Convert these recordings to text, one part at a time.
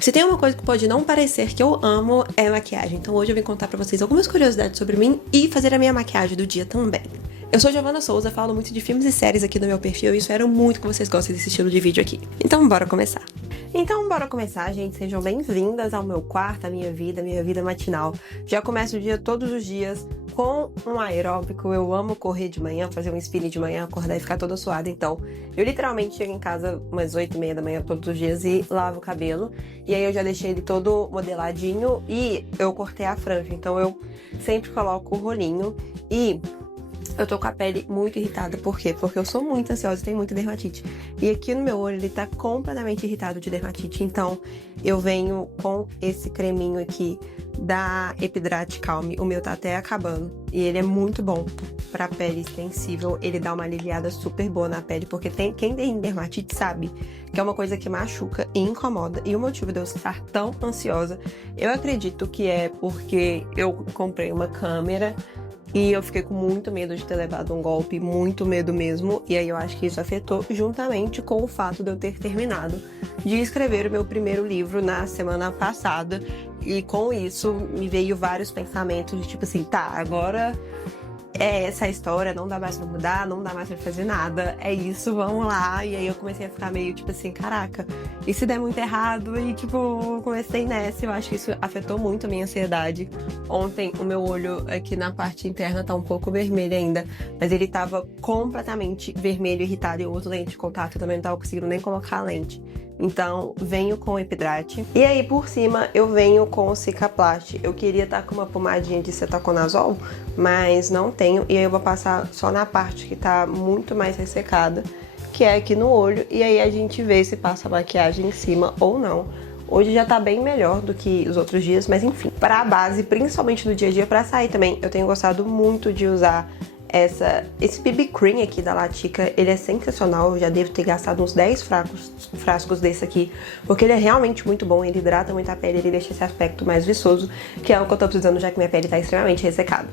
Se tem uma coisa que pode não parecer que eu amo, é maquiagem. Então hoje eu vim contar pra vocês algumas curiosidades sobre mim e fazer a minha maquiagem do dia também. Eu sou Giovana Souza, falo muito de filmes e séries aqui no meu perfil e espero muito que vocês gostem desse estilo de vídeo aqui. Então bora começar. Gente. Sejam bem-vindas ao meu quarto, a minha vida matinal. Já começo o dia todos os dias com um aeróbico. Eu amo correr de manhã, fazer um spinning de manhã, acordar e ficar toda suada. Então, eu literalmente chego em casa umas 8h30 da manhã todos os dias e lavo o cabelo. E aí eu já deixei ele todo modeladinho e eu cortei a franja. Então eu sempre coloco o rolinho e... eu tô com a pele muito irritada. Por quê? Porque eu sou muito ansiosa e tenho muita dermatite. E aqui no meu olho ele tá completamente irritado de dermatite. Então eu venho com esse creminho aqui da Epidrate Calme. O meu tá até acabando. E ele é muito bom pra pele sensível. Ele dá uma aliviada super boa na pele. Porque quem tem dermatite sabe que é uma coisa que machuca e incomoda. E o motivo de eu estar tão ansiosa, eu acredito que é porque eu comprei uma câmera e eu fiquei com muito medo de ter levado um golpe, muito medo mesmo. E aí eu acho que isso afetou juntamente com o fato de eu ter terminado de escrever o meu primeiro livro na semana passada. E com isso me veio vários pensamentos de tipo assim, tá, agora é essa a história, não dá mais pra mudar, não dá mais pra fazer nada, é isso, vamos lá. E aí eu comecei a ficar meio tipo assim, caraca, e se der muito errado? E tipo, comecei nessa, eu acho que isso afetou muito a minha ansiedade. Ontem o meu olho aqui na parte interna tá um pouco vermelho ainda, mas ele tava completamente vermelho, irritado, e eu uso lente de contato, eu também não tava conseguindo nem colocar a lente. Então, venho com o Epidrate. E aí, por cima, eu venho com o Cicaplast. Eu queria estar com uma pomadinha de cetaconazol, mas não tenho. E aí eu vou passar só na parte que tá muito mais ressecada, que é aqui no olho. E aí a gente vê se passa maquiagem em cima ou não. Hoje já tá bem melhor do que os outros dias, mas enfim. Para a base, principalmente no dia a dia, para sair também, eu tenho gostado muito de usar esse BB Cream aqui da Latica. Ele é sensacional, eu já devo ter gastado uns 10 frascos desse aqui, porque ele é realmente muito bom, ele hidrata muito a pele, ele deixa esse aspecto mais viçoso, que é o que eu tô precisando, já que minha pele tá extremamente ressecada.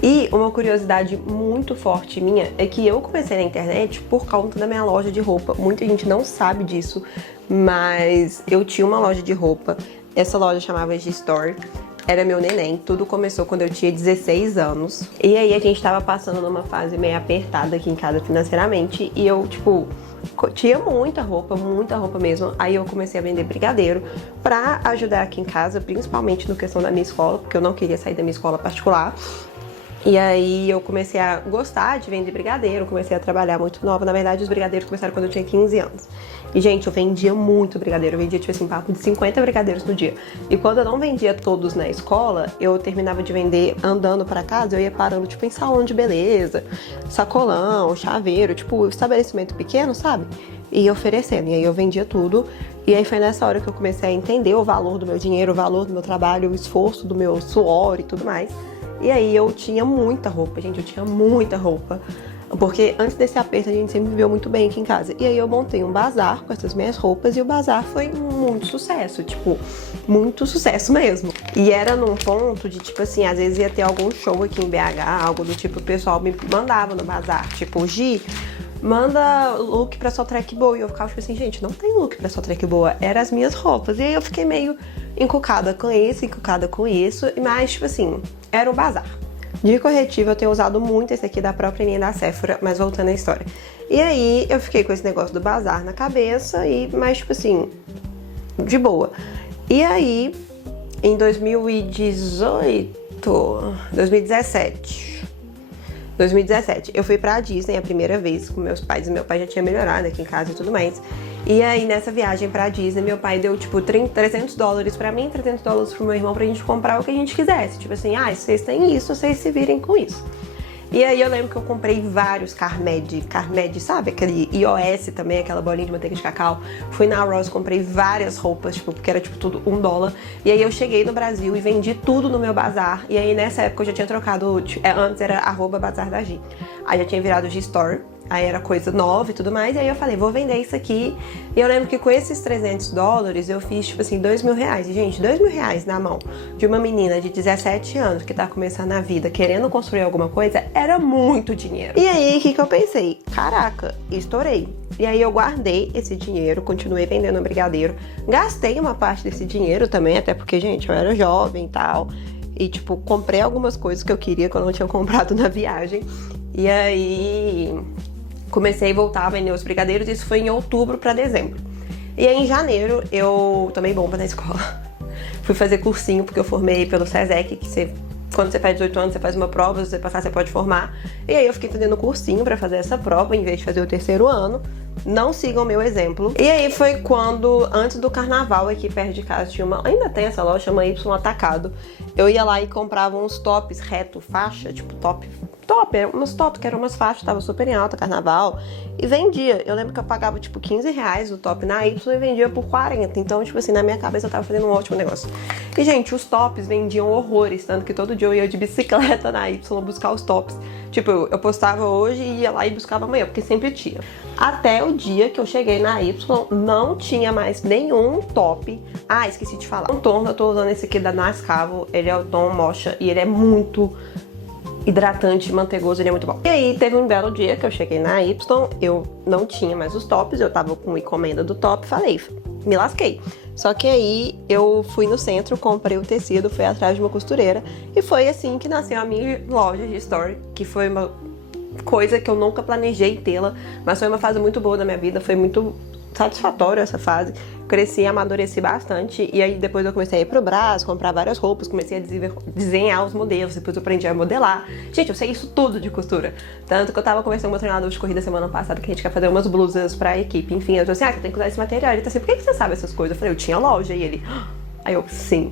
E uma curiosidade muito forte minha é que eu comecei na internet por conta da minha loja de roupa. Muita gente não sabe disso, mas eu tinha uma loja de roupa, essa loja chamava G-Store. Era meu neném, tudo começou quando eu tinha 16 anos. E aí a gente tava passando numa fase meio apertada aqui em casa financeiramente. E eu, tipo, tinha muita roupa mesmo. Aí eu comecei a vender brigadeiro pra ajudar aqui em casa, principalmente no questão da minha escola, porque eu não queria sair da minha escola particular. E aí eu comecei a gostar de vender brigadeiro, comecei a trabalhar muito nova. Na verdade, os brigadeiros começaram quando eu tinha 15 anos. E, gente, eu vendia muito brigadeiro. Eu vendia, tipo assim, papo de 50 brigadeiros no dia. E quando eu não vendia todos na escola, eu terminava de vender andando pra casa. Eu ia parando, tipo, em salão de beleza, sacolão, chaveiro, tipo, estabelecimento pequeno, sabe? E oferecendo. E aí eu vendia tudo. E aí foi nessa hora que eu comecei a entender o valor do meu dinheiro, o valor do meu trabalho, o esforço do meu suor e tudo mais. E aí eu tinha muita roupa, gente, eu tinha muita roupa. Porque antes desse aperto a gente sempre viveu muito bem aqui em casa. E aí eu montei um bazar com essas minhas roupas e o bazar foi muito sucesso, tipo, muito sucesso mesmo. E era num ponto de, tipo assim, às vezes ia ter algum show aqui em BH, algo do tipo, o pessoal me mandava no bazar, tipo, Gi, manda look pra sua track boa. E eu ficava tipo assim, gente, não tem look pra sua track boa, eram as minhas roupas. E aí eu fiquei meio encucada com isso, mas tipo assim, era um bazar. De corretivo eu tenho usado muito esse aqui da própria linha da Sephora, mas voltando à história. E aí eu fiquei com esse negócio do bazar na cabeça, mas tipo assim, de boa. E aí, em 2017, eu fui pra Disney a primeira vez com meus pais. Meu pai já tinha melhorado aqui em casa e tudo mais. E aí, nessa viagem pra Disney, meu pai deu, tipo, $300 pra mim, $300 pro meu irmão, pra gente comprar o que a gente quisesse. Tipo assim, vocês têm isso, vocês se virem com isso. E aí eu lembro que eu comprei vários Carmed, sabe? Aquele iOS também, aquela bolinha de manteiga de cacau. Fui na Ross, comprei várias roupas, tipo, porque era tipo tudo $1. E aí eu cheguei no Brasil e vendi tudo no meu bazar. E aí nessa época eu já tinha trocado, antes era @bazardagi. Aí já tinha virado G-Store, aí era coisa nova e tudo mais, e aí eu falei, vou vender isso aqui. E eu lembro que com esses $300 eu fiz, tipo assim, R$2.000. E, gente, R$2.000 na mão de uma menina de 17 anos que tá começando a vida, querendo construir alguma coisa, era muito dinheiro. E aí, o que eu pensei? Caraca, estourei. E aí eu guardei esse dinheiro, continuei vendendo brigadeiro, gastei uma parte desse dinheiro também, até porque, gente, eu era jovem e tal, e tipo, comprei algumas coisas que eu queria que eu não tinha comprado na viagem. E aí comecei a voltar a vender os brigadeiros, isso foi em outubro pra dezembro. E aí em janeiro eu tomei bomba na escola. Fui fazer cursinho, porque eu formei pelo SESEC, que quando você faz 18 anos, você faz uma prova, se você passar, você pode formar. E aí eu fiquei fazendo cursinho pra fazer essa prova, em vez de fazer o terceiro ano. Não sigam o meu exemplo. E aí foi quando, antes do carnaval, aqui perto de casa tinha ainda tem essa loja, chama Y Atacado. Eu ia lá e comprava uns tops reto, faixa, tipo top, umas top, que eram umas faixas, tava super em alta, carnaval, e vendia. Eu lembro que eu pagava tipo R$15 o top na Y e vendia por 40. Então, tipo assim, na minha cabeça eu tava fazendo um ótimo negócio. E, gente, os tops vendiam horrores, tanto que todo dia eu ia de bicicleta na Y buscar os tops. Tipo, eu postava hoje e ia lá e buscava amanhã, porque sempre tinha. Até o dia que eu cheguei na Y, não tinha mais nenhum top. Ah, esqueci de falar. Um tom, eu tô usando esse aqui da Nascavo, ele é o tom Mocha e ele é muito hidratante, mantegoso, ele é muito bom. E aí teve um belo dia que eu cheguei na Y, eu não tinha mais os tops, eu tava com encomenda do top, falei, me lasquei. Só que aí eu fui no centro, comprei o tecido, fui atrás de uma costureira e foi assim que nasceu a minha loja de Store, que foi uma coisa que eu nunca planejei tê-la, mas foi uma fase muito boa da minha vida, foi muito satisfatória essa fase. Cresci, amadureci bastante, e aí depois eu comecei a ir pro Brás, comprar várias roupas, comecei a desenhar os modelos, depois eu aprendi a modelar. Gente, eu sei isso tudo de costura. Tanto que eu tava conversando com o meu treinador de corrida semana passada, que a gente quer fazer umas blusas pra equipe. Enfim, eu disse assim, você tem que usar esse material. Ele tá assim, por que você sabe essas coisas? Eu falei, eu tinha loja, e ele... Aí eu, sim.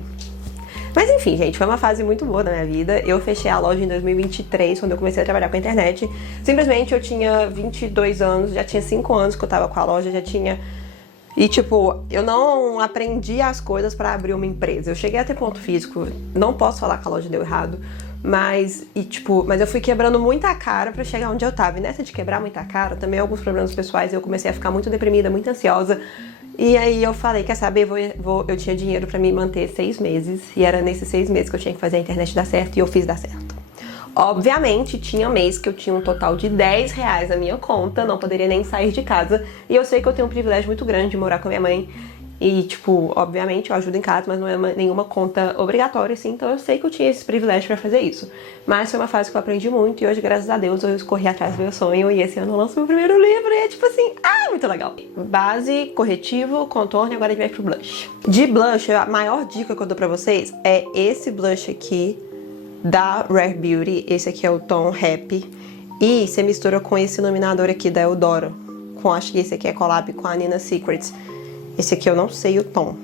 Mas enfim, gente, foi uma fase muito boa da minha vida. Eu fechei a loja em 2023, quando eu comecei a trabalhar com a internet. Simplesmente eu tinha 22 anos, já tinha 5 anos que eu tava com a loja, já tinha... E tipo, eu não aprendi as coisas pra abrir uma empresa. Eu cheguei a ter ponto físico, não posso falar que a loja deu errado, mas eu fui quebrando muita cara pra chegar onde eu tava. E nessa de quebrar muita cara, também alguns problemas pessoais, eu comecei a ficar muito deprimida, muito ansiosa. E aí eu falei, quer saber, eu tinha dinheiro pra me manter 6 meses, e era nesses 6 meses que eu tinha que fazer a internet dar certo, e eu fiz dar certo. Obviamente, tinha mês que eu tinha um total de R$10 na minha conta, não poderia nem sair de casa, e eu sei que eu tenho um privilégio muito grande de morar com a minha mãe, e tipo, obviamente eu ajudo em casa, mas não é nenhuma conta obrigatória, assim, então eu sei que eu tinha esse privilégio pra fazer isso. Mas foi uma fase que eu aprendi muito, e hoje, graças a Deus, eu corri atrás do meu sonho, e esse ano eu lanço meu primeiro livro, e é tipo assim, muito legal. Base, corretivo, contorno, e agora a gente vai pro blush. De blush, a maior dica que eu dou pra vocês é esse blush aqui, da Rare Beauty. Esse aqui é o tom Happy, e você mistura com esse iluminador aqui da Eudora, acho que esse aqui é collab com a Nina Secrets. Esse aqui eu não sei o tom,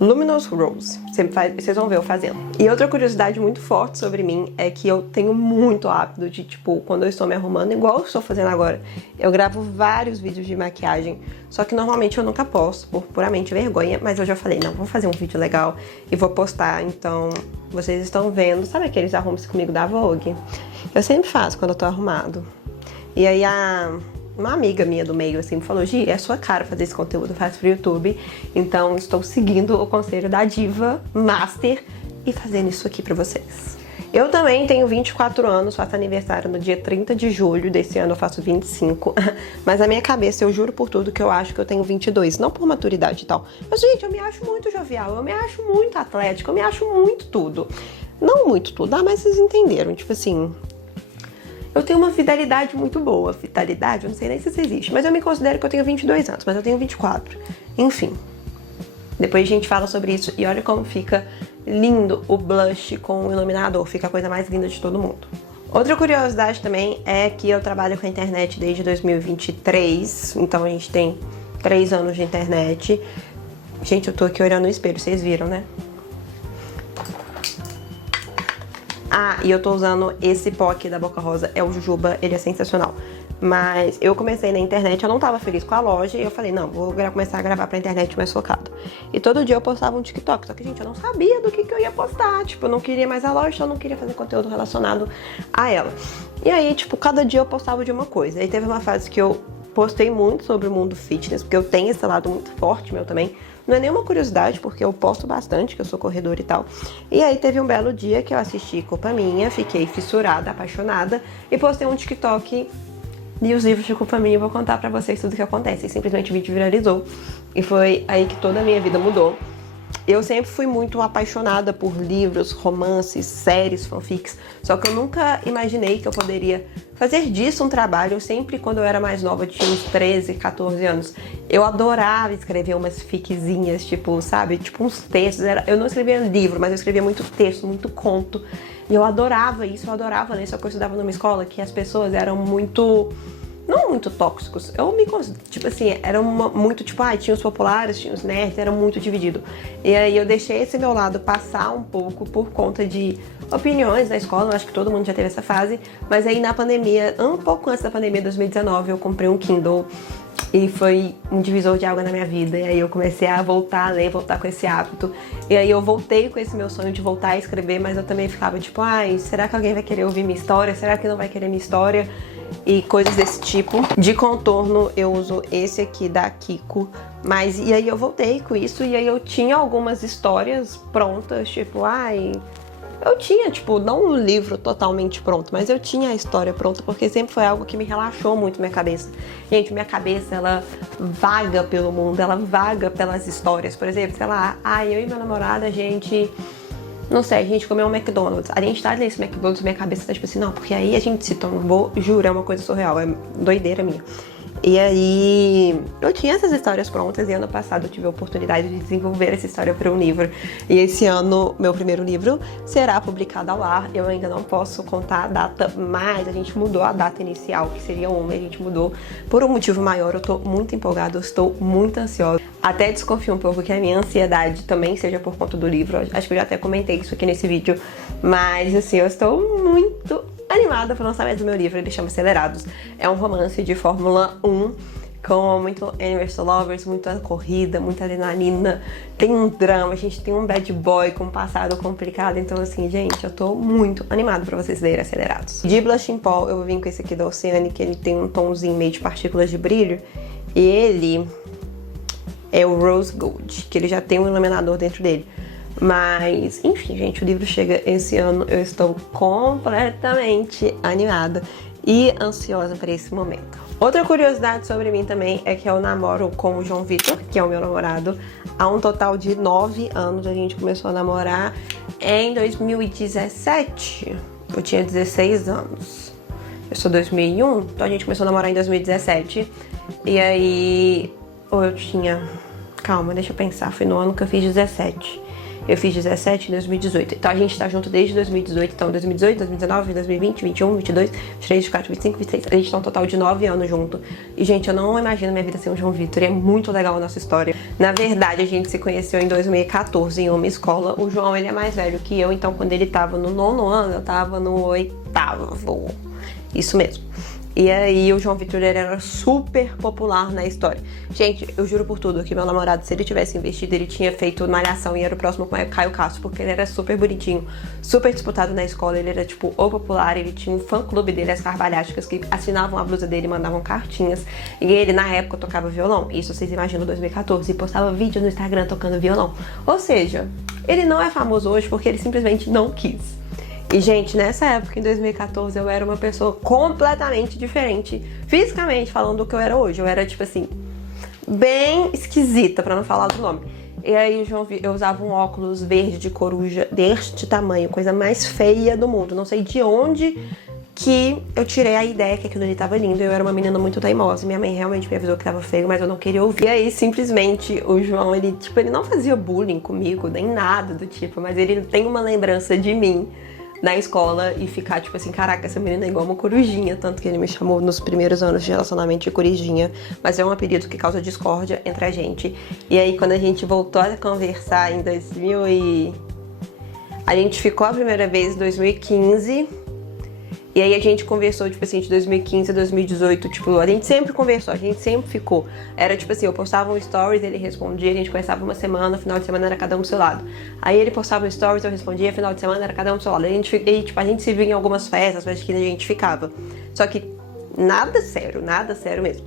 Luminous Rose, vocês vão ver eu fazendo. E outra curiosidade muito forte sobre mim é que eu tenho muito hábito de, tipo, quando eu estou me arrumando, igual eu estou fazendo agora, eu gravo vários vídeos de maquiagem, só que normalmente eu nunca posto, por puramente vergonha, mas eu já falei, não, vou fazer um vídeo legal e vou postar, então vocês estão vendo, sabe aqueles arrumes comigo da Vogue? Eu sempre faço quando eu tô arrumado. E aí uma amiga minha do meio, assim, me falou, Gi, é a sua cara fazer esse conteúdo, faz pro YouTube, então estou seguindo o conselho da Diva Master e fazendo isso aqui pra vocês. Eu também tenho 24 anos, faço aniversário no dia 30 de julho, desse ano eu faço 25, mas na minha cabeça eu juro por tudo que eu acho que eu tenho 22, não por maturidade e tal, mas gente, eu me acho muito jovial, eu me acho muito atlética, eu me acho muito tudo. Não muito tudo, mas vocês entenderam, tipo assim... Eu tenho uma vitalidade muito boa. Vitalidade? Eu não sei nem se isso existe. Mas eu me considero que eu tenho 22 anos, mas eu tenho 24. Enfim. Depois a gente fala sobre isso. E olha como fica lindo o blush com o iluminador. Fica a coisa mais linda de todo mundo. Outra curiosidade também é que eu trabalho com a internet desde 2023. Então a gente tem 3 anos de internet. Gente, eu tô aqui olhando no espelho. Vocês viram, né? Ah, e eu tô usando esse pó aqui da Boca Rosa, é o Jujuba, ele é sensacional. Mas eu comecei na internet, eu não tava feliz com a loja, e eu falei, não, vou começar a gravar pra internet mais focado. E todo dia eu postava um TikTok. Só que, gente, eu não sabia do que eu ia postar. Tipo, eu não queria mais a loja, eu não queria fazer conteúdo relacionado a ela. E aí, tipo, cada dia eu postava de uma coisa. Aí teve uma fase que eu postei muito sobre o mundo fitness, porque eu tenho esse lado muito forte meu também. Não é nenhuma curiosidade, porque eu posto bastante, que eu sou corredora e tal. E aí teve um belo dia que eu assisti Culpa Minha, fiquei fissurada, apaixonada, e postei um TikTok e os livros de Culpa Minha. Eu vou contar pra vocês tudo o que acontece. E simplesmente o vídeo viralizou. E foi aí que toda a minha vida mudou. Eu sempre fui muito apaixonada por livros, romances, séries, fanfics. Só que eu nunca imaginei que eu poderia fazer disso um trabalho. Eu sempre, quando eu era mais nova, tinha uns 13, 14 anos, eu adorava escrever umas ficzinhas, tipo, sabe? Tipo uns textos. Eu não escrevia livro, mas eu escrevia muito texto, muito conto. E eu adorava isso, eu adorava ler. Só que eu estudava numa escola que as pessoas eram muito... não muito tóxicos, eu me considero, tipo assim, era muito, tipo, tinha os populares, tinha os nerds, era muito dividido. E aí eu deixei esse meu lado passar um pouco por conta de opiniões na escola, eu acho que todo mundo já teve essa fase, mas aí na pandemia, um pouco antes da pandemia, 2019, eu comprei um Kindle e foi um divisor de água na minha vida. E aí eu comecei a voltar a ler, voltar com esse hábito. E aí eu voltei com esse meu sonho de voltar a escrever, mas eu também ficava tipo, será que alguém vai querer ouvir minha história? Será que não vai querer minha história? E coisas desse tipo. De contorno eu uso esse aqui da Kiko, mas e aí eu voltei com isso e aí eu tinha algumas histórias prontas, tipo, eu tinha, tipo, não um livro totalmente pronto, mas eu tinha a história pronta, porque sempre foi algo que me relaxou muito minha cabeça. Gente, minha cabeça, ela vaga pelo mundo, ela vaga pelas histórias. Por exemplo, sei lá, eu e meu namorado, a gente... não sei, a gente comeu um McDonald's. A gente tá nesse McDonald's, minha cabeça tá tipo assim, não, porque aí a gente se tombou, juro, é uma coisa surreal, é doideira minha. E aí, eu tinha essas histórias prontas e ano passado eu tive a oportunidade de desenvolver essa história para um livro. E esse ano, meu primeiro livro será publicado ao ar. Eu ainda não posso contar a data, mas a gente mudou a data inicial, que seria uma, e a gente mudou por um motivo maior. Eu tô muito empolgada, eu estou muito ansiosa. Até desconfio um pouco que a minha ansiedade também seja por conta do livro. Acho que eu já até comentei isso aqui nesse vídeo. Mas, assim, eu estou muito animada para o lançamento do meu livro. Ele chama Acelerados. É um romance de Fórmula 1 com muito enemies to lovers, muita corrida, muita adrenalina. Tem um drama, a gente tem um bad boy com um passado complicado. Então, assim, gente, eu tô muito animada pra vocês lerem Acelerados. De Blushing Paul, eu vou vir com esse aqui da Oceane, que ele tem um tomzinho meio de partículas de brilho. E ele é o Rose Gold, que ele já tem um iluminador dentro dele. Mas, enfim, gente, o livro chega esse ano. Eu estou completamente animada e ansiosa para esse momento. Outra curiosidade sobre mim também é que eu namoro com o João Vitor, que é o meu namorado, há um total de 9 anos. A gente começou a namorar em 2017. Eu tinha 16 anos. Eu sou 2001, então a gente começou a namorar em 2017. E aí, ou eu tinha... calma, deixa eu pensar. Foi no ano que eu fiz 17. Eu fiz 17 em 2018. Então a gente tá junto desde 2018. Então 2018, 2019, 2020, 21, 22, 23, 24, 25, 26. A gente tá um total de 9 anos junto. E, gente, eu não imagino minha vida sem o João Vitor. É muito legal a nossa história. Na verdade, a gente se conheceu em 2014 em uma escola. O João, ele é mais velho que eu. Então quando ele tava no 9º ano, eu tava no 8º. Isso mesmo. E aí o João Vitor, ele era super popular na história. Gente, eu juro por tudo que meu namorado, se ele tivesse investido, ele tinha feito Malhação e era o próximo com o Caio Castro, porque ele era super bonitinho, super disputado na escola. Ele era tipo o popular, ele tinha um fã-clube dele, as Carvalhásticas, que assinavam a blusa dele e mandavam cartinhas. E ele, na época, tocava violão. Isso vocês imaginam, 2014, e postava vídeo no Instagram tocando violão. Ou seja, ele não é famoso hoje porque ele simplesmente não quis. E, gente, nessa época, em 2014, eu era uma pessoa completamente diferente, fisicamente falando, do que eu era hoje. Eu era, tipo assim, bem esquisita, pra não falar do nome. E aí, eu usava um óculos verde de coruja deste tamanho, coisa mais feia do mundo. Não sei de onde que eu tirei a ideia que aquilo ali tava lindo. Eu era uma menina muito teimosa. Minha mãe realmente me avisou que tava feio, mas eu não queria ouvir. E aí, simplesmente, o João, ele não fazia bullying comigo, nem nada do tipo, mas ele tem uma lembrança de mim na escola e ficar tipo assim, caraca, essa menina é igual uma corujinha. Tanto que ele me chamou nos primeiros anos de relacionamento de corujinha, mas é um apelido que causa discórdia entre a gente. E aí, quando a gente voltou a conversar em a gente ficou a primeira vez em 2015 E aí a gente conversou, tipo assim, de 2015 a 2018, tipo, a gente sempre conversou, a gente sempre ficou. Era tipo assim, eu postava um stories, ele respondia, a gente conversava uma semana, final de semana era cada um do seu lado. Aí ele postava um stories, eu respondia, final de semana era cada um do seu lado. E, tipo, a gente se via em algumas festas que a gente ficava. Só que nada sério mesmo.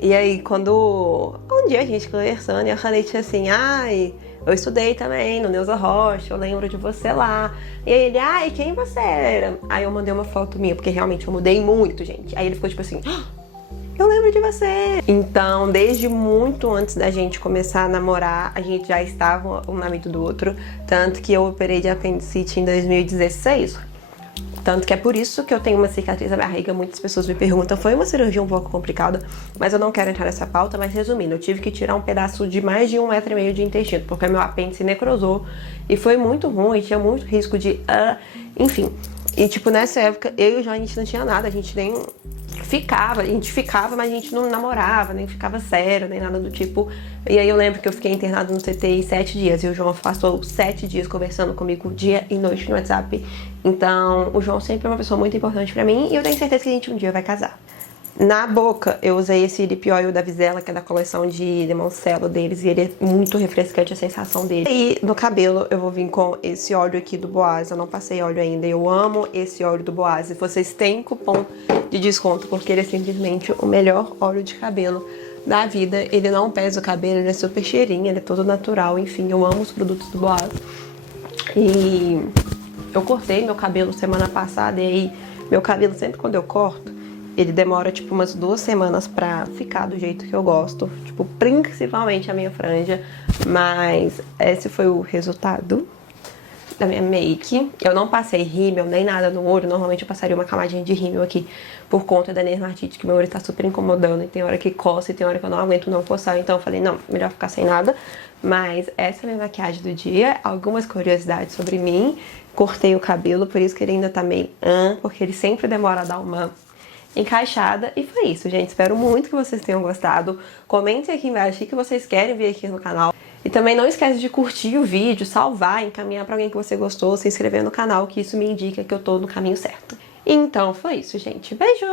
E aí, quando um dia a gente conversando, eu falei, tipo assim, ai, eu estudei também no Neuza Rocha, eu lembro de você lá. E aí ele, ai, quem você era? Aí eu mandei uma foto minha, porque realmente eu mudei muito, gente. Aí ele ficou tipo assim, eu lembro de você. Então, desde muito antes da gente começar a namorar, a gente já estava um na vida do outro. Tanto que eu operei de apendicite em 2016. Tanto que é por isso que eu tenho uma cicatriz na barriga. Muitas pessoas me perguntam, foi uma cirurgia um pouco complicada, mas eu não quero entrar nessa pauta. Mas resumindo, eu tive que tirar um pedaço de mais de 1,5 metro de intestino, porque meu apêndice necrosou e foi muito ruim, tinha muito risco de... enfim. E tipo, nessa época, eu e o João, a gente não tinha nada, a gente nem ficava, mas a gente não namorava, nem ficava sério, nem nada do tipo. E aí eu lembro que eu fiquei internada no CTI 7 dias, e o João passou 7 dias conversando comigo dia e noite no WhatsApp. Então, o João sempre é uma pessoa muito importante pra mim, e eu tenho certeza que a gente um dia vai casar. Na boca, eu usei esse Lip Oil da Vizela, que é da coleção de limoncello deles, e ele é muito refrescante, a sensação dele. E no cabelo, eu vou vir com esse óleo aqui do Boaz, eu não passei óleo ainda, eu amo esse óleo do Boaz. E vocês têm cupom de desconto, porque ele é simplesmente o melhor óleo de cabelo da vida. Ele não pesa o cabelo, ele é super cheirinho, ele é todo natural, enfim, eu amo os produtos do Boaz. E eu cortei meu cabelo semana passada, e aí, meu cabelo, sempre quando eu corto, ele demora, tipo, umas 2 semanas pra ficar do jeito que eu gosto. Tipo, principalmente a minha franja. Mas esse foi o resultado da minha make. Eu não passei rímel nem nada no olho. Normalmente eu passaria uma camadinha de rímel aqui por conta da dermatite, que meu olho tá super incomodando. E tem hora que coça e tem hora que eu não aguento não coçar. Então eu falei, não, melhor ficar sem nada. Mas essa é a minha maquiagem do dia. Algumas curiosidades sobre mim. Cortei o cabelo, por isso que ele ainda tá meio... porque ele sempre demora a dar uma... encaixada. E foi isso, gente. Espero muito que vocês tenham gostado. Comentem aqui embaixo o que vocês querem ver aqui no canal. E também não esquece de curtir o vídeo, salvar, encaminhar pra alguém que você gostou, se inscrever no canal, que isso me indica que eu tô no caminho certo. Então foi isso, gente. Beijo!